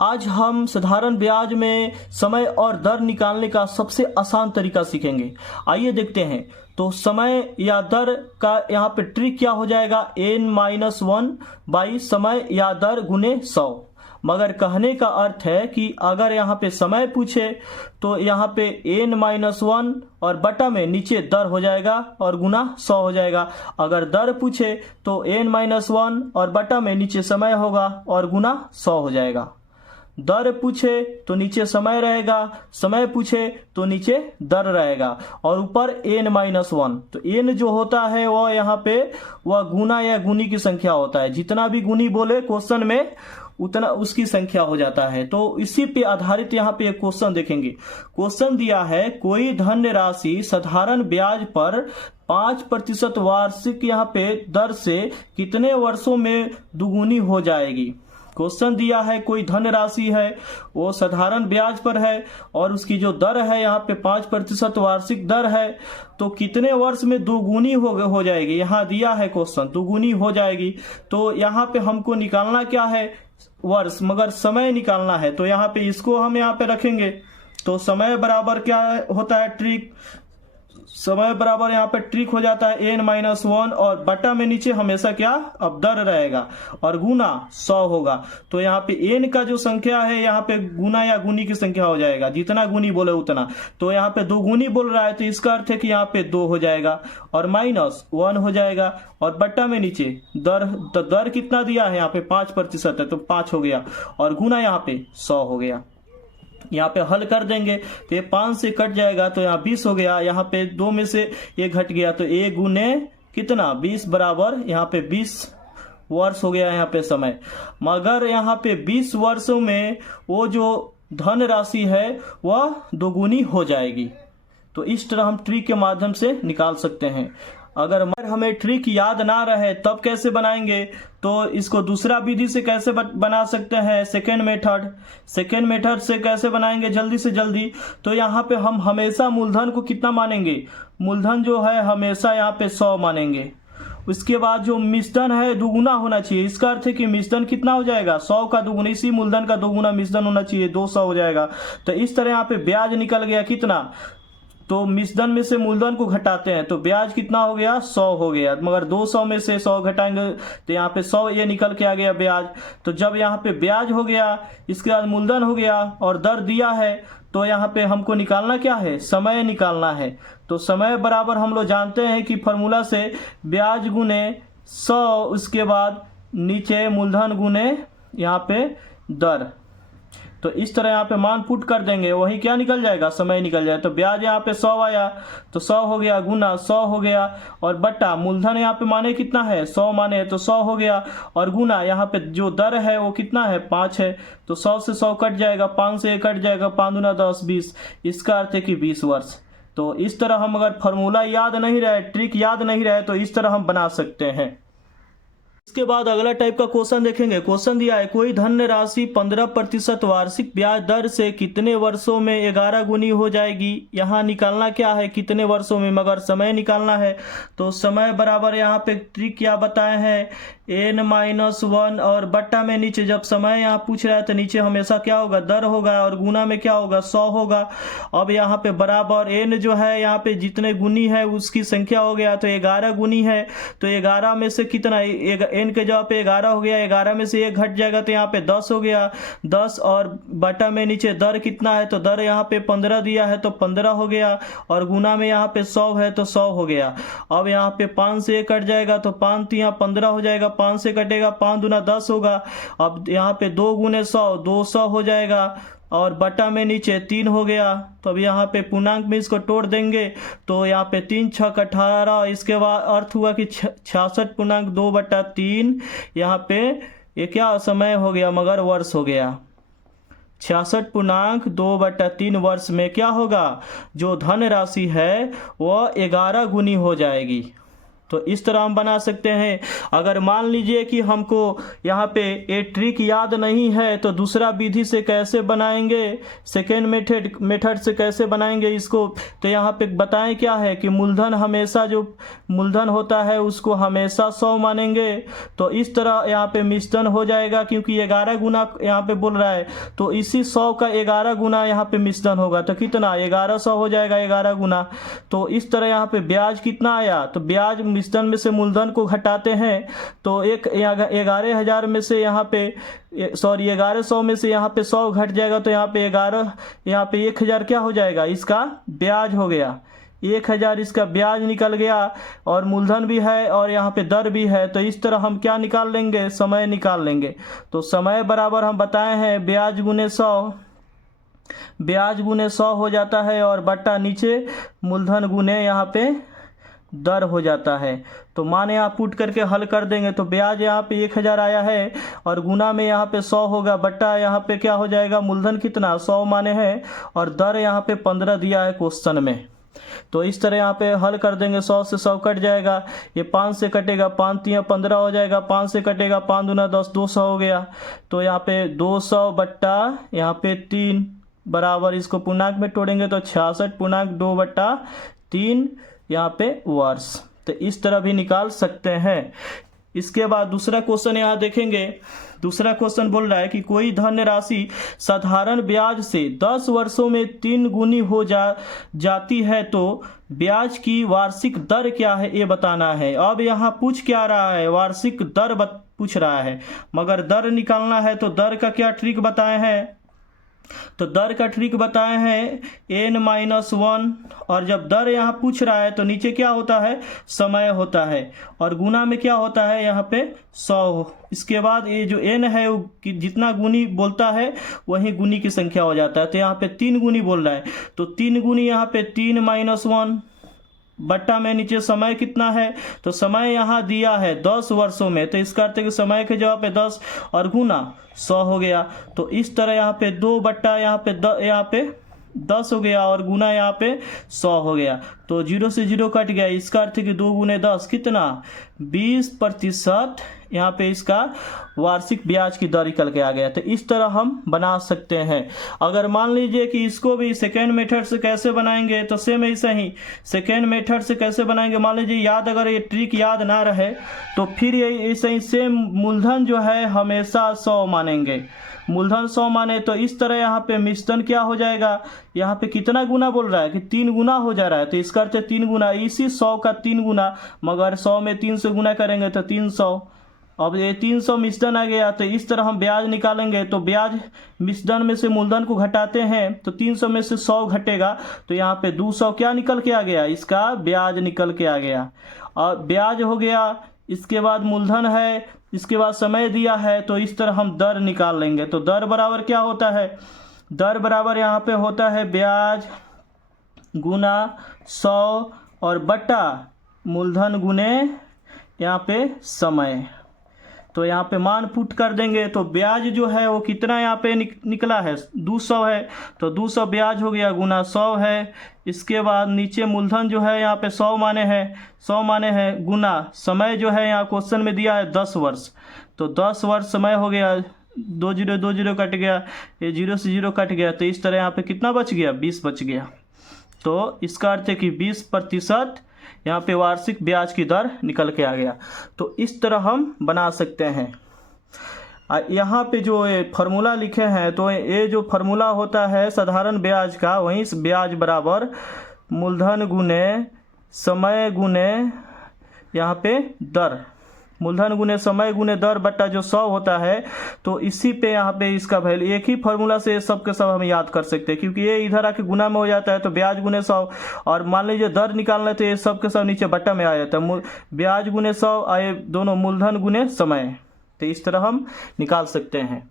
आज हम साधारण ब्याज में समय और दर निकालने का सबसे आसान तरीका सीखेंगे। आइए देखते हैं। तो समय या दर का यहाँ पे ट्रिक क्या हो जाएगा, n-1 बाई समय या दर गुने 100। मगर कहने का अर्थ है कि अगर यहाँ पे समय पूछे तो यहाँ पे n-1 और बटा में नीचे दर हो जाएगा और गुना 100 हो जाएगा। अगर दर पूछे तो n-1 और बटा में नीचे समय होगा और गुना 100 हो जाएगा। दर पूछे तो नीचे समय रहेगा, समय पूछे तो नीचे दर रहेगा और ऊपर n-1। तो n जो होता है वह यहाँ पे वह गुना या गुनी की संख्या होता है। जितना भी गुनी बोले क्वेश्चन में उतना उसकी संख्या हो जाता है। तो इसी पे आधारित यहाँ पे एक क्वेश्चन देखेंगे। क्वेश्चन दिया है कोई धन राशि साधारण ब्याज पर 5% वार्षिक यहाँ पे दर से कितने वर्षों में दुगुनी हो जाएगी। क्वेश्चन दिया है कोई धन राशि है वो साधारण ब्याज पर है और उसकी जो दर है यहाँ पे 5% वार्षिक दर है, तो कितने वर्ष में दोगुनी हो जाएगी। यहाँ दिया है क्वेश्चन दोगुनी हो जाएगी। तो यहाँ पे हमको निकालना क्या है, वर्ष, मगर समय निकालना है। तो यहाँ पे इसको हम यहाँ पे रखेंगे। तो समय बराबर क्या होता है, ट्रिक। समय बराबर यहाँ पे ट्रिक हो जाता है n-1 और बटा में नीचे हमेशा क्या, अब दर रहेगा और गुना 100 होगा। तो यहाँ पे n का जो संख्या है यहाँ पे गुना या गुनी की संख्या हो जाएगा, जितना गुनी बोले उतना। तो यहाँ पे दो गुनी बोल रहा है तो इसका अर्थ है कि यहाँ पे 2 हो जाएगा और -1 हो जाएगा और बट्टा में नीचे दर। तो दर कितना दिया है यहाँ पे 5% है तो 5 हो गया और गुना यहाँ पे 100 हो गया। यहाँ पे हल कर देंगे तो ये 5 से कट जाएगा तो यहाँ 20 हो गया। यहाँ पे 2 में से ये घट गया तो 1 गुने कितना 20 बराबर यहाँ पे 20 वर्ष हो गया यहाँ पे समय। मगर यहाँ पे 20 वर्षों में वो जो धन राशि है वह दोगुनी हो जाएगी। तो इस तरह हम ट्रिक के माध्यम से निकाल सकते हैं। अगर हमें ट्रिक याद ना रहे तब कैसे बनाएंगे, तो इसको दूसरा विधि से कैसे बना सकते हैं, सेकेंड मेथड से कैसे बनाएंगे जल्दी से जल्दी। तो यहाँ पे हम हमेशा मूलधन को कितना मानेंगे, मूलधन जो है हमेशा यहाँ पे 100 मानेंगे। उसके बाद जो मिश्रण है दुगुना होना चाहिए। इसका अर्थ है कि मिश्रण कितना हो जाएगा, 100 का दुगुना, इसी मूलधन का दुगुना मिश्रण होना चाहिए, 200 हो जाएगा। तो इस तरह यहाँ पे ब्याज निकल गया कितना, तो मिश्रण में से मूलधन को घटाते हैं तो ब्याज कितना हो गया, 100 हो गया। मगर 200 में से 100 घटाएंगे तो यहाँ पे 100 ये निकल के आ गया ब्याज। तो जब यहाँ पे ब्याज हो गया, इसके बाद मूलधन हो गया और दर दिया है, तो यहाँ पे हमको निकालना क्या है, समय निकालना है। तो समय बराबर हम लोग जानते हैं कि फॉर्मूला से ब्याज गुने 100, उसके बाद नीचे मूलधन गुने यहाँ पे दर। तो इस तरह यहाँ पे मान पुट कर देंगे, वही क्या निकल जाएगा, समय निकल जाए। तो ब्याज यहाँ पे 100 आया तो 100 हो गया, गुना 100 हो गया और बट्टा मूलधन यहाँ पे माने कितना है, 100 माने तो 100 हो गया और गुना यहाँ पे जो दर है वो कितना है, 5 है। तो 100 से 100 कट जाएगा, 5 से 1 कट जाएगा, 5 दूना 10 20। इसका अर्थ है कि 20 वर्ष। तो इस तरह हम अगर फॉर्मूला याद नहीं रहे, ट्रिक याद नहीं रहे, तो इस तरह हम बना सकते हैं। इसके बाद अगला टाइप का क्वेश्चन देखेंगे। क्वेश्चन दिया है कोई धन राशि 15% वार्षिक ब्याज दर से कितने वर्षों में 11 गुनी हो जाएगी। यहाँ निकालना क्या है, कितने वर्षों में, मगर समय निकालना है। तो समय बराबर यहाँ पे ट्रिक क्या बताए हैं, n-1 और बट्टा में नीचे जब समय यहाँ पूछ रहा है तो नीचे हमेशा क्या होगा, दर होगा और गुना में क्या होगा, 100 होगा। अब यहाँ पे बराबर n जो है यहाँ पे जितने गुनी है उसकी संख्या हो गया तो 11 गुनी है। तो 11 में से कितना, n के जगह पे 11 हो गया, 11 में से 1 घट जाएगा तो यहाँ पे 10 हो गया, 10 और बटा में नीचे दर कितना है, तो दर यहाँ पे 15 दिया है तो 15 हो गया और गुना में यहाँ पे 100 है तो 100 हो गया। अब यहाँ पे 5 से 1 कट जाएगा तो 5 यहाँ 15 हो जाएगा, 5 से कटेगा 5 दूना 10 होगा। अब यहाँ पे 2 गुने 100 200 हो जाएगा और बटा में नीचे 3 हो गया। तो अब यहाँ पे पूर्णांक में इसको तोड़ देंगे तो यहाँ पे 3 छक 18। इसके बाद अर्थ हुआ कि 66.2/3 यहाँ पे ये क्या समय हो गया, मगर वर्ष हो गया। 66.2/3 वर्ष में क्या होगा, जो धन राशि है वह 11 गुनी हो जाएगी। तो इस तरह हम बना सकते हैं। अगर मान लीजिए कि हमको यहाँ पे ये ट्रिक याद नहीं है तो दूसरा विधि से कैसे बनाएंगे, सेकेंड मेथड से कैसे बनाएंगे इसको, तो यहाँ पे बताएं क्या है कि मूलधन हमेशा जो मूलधन होता है उसको हमेशा 100 मानेंगे। तो इस तरह यहाँ पे मिश्रण हो जाएगा, क्योंकि 11 गुना यहाँ पे बोल रहा है तो इसी 100 का 11 गुना यहाँ पे मिश्रण होगा। तो कितना 1100 हो जाएगा 11 गुना। तो इस तरह यहाँ पे ब्याज कितना आया, तो ब्याज मिश्रण में से मूलधन को घटाते हैं तो 11,000 में से यहाँ पे 1100 में से यहाँ पे 100 घट जाएगा, तो यहाँ पे 1,000 क्या हो जाएगा, इसका ब्याज हो गया। 1,000 इसका ब्याज निकल गया और मूलधन भी है और यहाँ पे दर भी है। तो इस तरह हम क्या निकाल लेंगे, समय निकाल लेंगे। तो समय बराबर हम बताए हैं ब्याज गुने 100 हो जाता है और बट्टा नीचे मूलधन गुने यहाँ पे दर हो जाता है। तो माने आप पुट करके हल कर देंगे तो ब्याज यहाँ पे 1,000 आया है और गुना में यहाँ पे 100 होगा, बट्टा यहाँ पे क्या हो जाएगा, मूलधन कितना 100 माने हैं और दर यहाँ पे 15 दिया है क्वेश्चन में। तो इस तरह यहाँ पे हल कर देंगे, 100 से 100 कट जाएगा, ये 5 से कटेगा, 5 3 15 हो जाएगा, 5 से कटेगा 5 दूना 10, 200 हो गया। तो यहाँ पे 200 बट्टा यहाँ पे 3 बराबर, इसको पूर्णांक में तोड़ेंगे तो 66.2/3 यहाँ पे वर्ष। तो इस तरह भी निकाल सकते हैं। इसके बाद दूसरा क्वेश्चन यहाँ देखेंगे। दूसरा क्वेश्चन बोल रहा है कि कोई धन राशि साधारण ब्याज से 10 वर्षों में 3 गुनी हो जाती है तो ब्याज की वार्षिक दर क्या है ये बताना है। अब यहाँ पूछ क्या रहा है, वार्षिक दर पूछ रहा है, मगर दर निकालना है तो दर का क्या ट्रिक बताए हैं, तो दर का ट्रिक बताए हैं n-1। और जब दर यहाँ पूछ रहा है तो नीचे क्या होता है, समय होता है और गुना में क्या होता है यहाँ पे 100। इसके बाद ये जो n है वो जितना गुनी बोलता है वही गुनी की संख्या हो जाता है। तो यहाँ पे 3 गुनी बोल रहा है तो 3 गुनी यहाँ पे 3-1 बट्टा में नीचे समय कितना है, तो समय यहाँ दिया है 10 वर्षों में, तो इसका अर्थ है कि समय के जगह पे 10 और गुना 100 हो गया। तो इस तरह यहाँ पे 2 बट्टा यहाँ पे 10 हो गया और गुना यहाँ पे 100 हो गया। तो 0 से 0 कट गया, इसका अर्थ है कि 2 गुने 10 कितना 20% यहाँ पे इसका वार्षिक ब्याज की दर निकल के आ गया। तो इस तरह हम बना सकते हैं। अगर मान लीजिए कि इसको भी सेकेंड मेथड से कैसे बनाएंगे, तो सेम ऐसे ही सेकेंड मेथड से कैसे बनाएंगे, मान लीजिए याद अगर ये ट्रिक याद ना रहे तो फिर ये ऐसे ही सेम मूलधन जो है हमेशा 100 मानेंगे, मूलधन 100 माने। तो इस तरह यहाँ पे मिश्रण क्या हो जाएगा, यहाँ पे कितना गुना बोल रहा है कि 3 गुना हो जा रहा है, तो इसका अर्थ 3 गुना, इसी 100 का 3 गुना, मगर 100 में 3 से गुना करेंगे तो 300। अब ये 300 मिश्रण आ गया। तो इस तरह हम ब्याज निकालेंगे तो ब्याज मिश्रण में से मूलधन को घटाते हैं तो 300 में से 100 घटेगा तो यहाँ पे 200 क्या निकल के आ गया, इसका ब्याज निकल के आ गया। और ब्याज हो गया, इसके बाद मूलधन है, इसके बाद समय दिया है। तो इस तरह हम दर निकाल लेंगे। तो दर बराबर क्या होता है, दर बराबर यहाँ पे होता है ब्याज गुना 100 और बट्टा मूलधन गुने यहाँ पे समय। तो यहाँ पे मान पुट कर देंगे तो ब्याज जो है वो कितना यहाँ पे निकला है 200 है, तो 200 ब्याज हो गया गुना 100 है। इसके बाद नीचे मूलधन जो है यहाँ पे 100 माने हैं गुना समय जो है यहाँ क्वेश्चन में दिया है 10 वर्ष, तो 10 वर्ष समय हो गया, 2 0 कट गया, ये 0 से 0 कट गया। तो इस तरह यहाँ पे कितना बच गया, 20 बच गया। तो इसका अर्थ है कि 20% यहाँ पे वार्षिक ब्याज की दर निकल के आ गया। तो इस तरह हम बना सकते हैं। यहाँ पे जो फार्मूला लिखे हैं तो ये जो फार्मूला होता है साधारण ब्याज का, वहीं ब्याज बराबर मूलधन गुने समय गुने यहाँ पे दर, मूलधन गुने समय गुने दर बट्टा जो 100 होता है। तो इसी पे यहाँ पे इसका वैल्यू, एक ही फार्मूला से सब के सब हम याद कर सकते हैं, क्योंकि ये इधर आके गुना में हो जाता है तो ब्याज गुने 100, और मान लीजिए दर निकालना तो ये सब के सब नीचे बट्टा में आ जाता है, ब्याज गुने 100 आए दोनों मूलधन गुने समय। तो इस तरह हम निकाल सकते हैं।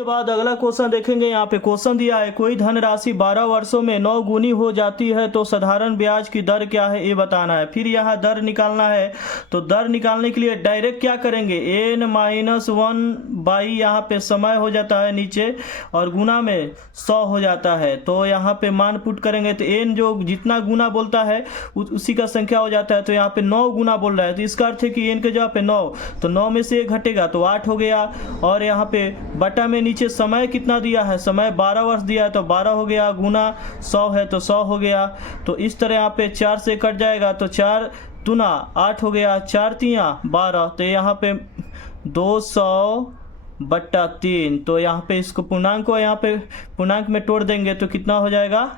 के बाद अगला क्वेश्चन देखेंगे। यहाँ पे क्वेश्चन दिया है कोई धनराशि 12 वर्षों में 9 गुनी हो जाती है तो साधारण ब्याज की दर क्या है ये बताना है। फिर यहाँ दर निकालना है, तो दर निकालने के लिए डायरेक्ट क्या करेंगे, n-1 यहाँ पे समय हो जाता है नीचे और गुना में 100 हो जाता है। तो यहाँ पे मान पुट करेंगे तो n जो जितना गुना बोलता है उसी का संख्या हो जाता है। तो यहाँ पे 9 गुना बोल रहा है, तो इसका अर्थ है कि n के जगह पे 9, तो 9 में से 1 घटेगा तो 8 हो गया। और यहाँ पे बटा में नीचे समय कितना दिया है, समय 12 वर्ष दिया है तो 12 हो गया, गुना 100 है तो 100 हो गया। तो इस तरह यहाँ पे 4 से कट जाएगा तो 4 दूना 8 हो गया, 4 तिया 12, तो यहाँ पे 200/3। तो यहाँ पे इसको पूर्णांक को यहाँ पे पूर्णांक में तोड़ देंगे तो कितना हो जाएगा,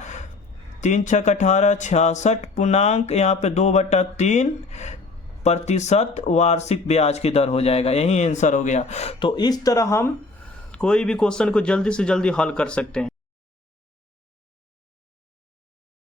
3 6 18 66 पूर्णांक यहाँ पे 2/3% वार्षिक ब्याज की दर हो जाएगा। यही आंसर हो गया। तो इस तरह हम कोई भी क्वेश्चन को जल्दी से जल्दी हल कर सकते हैं।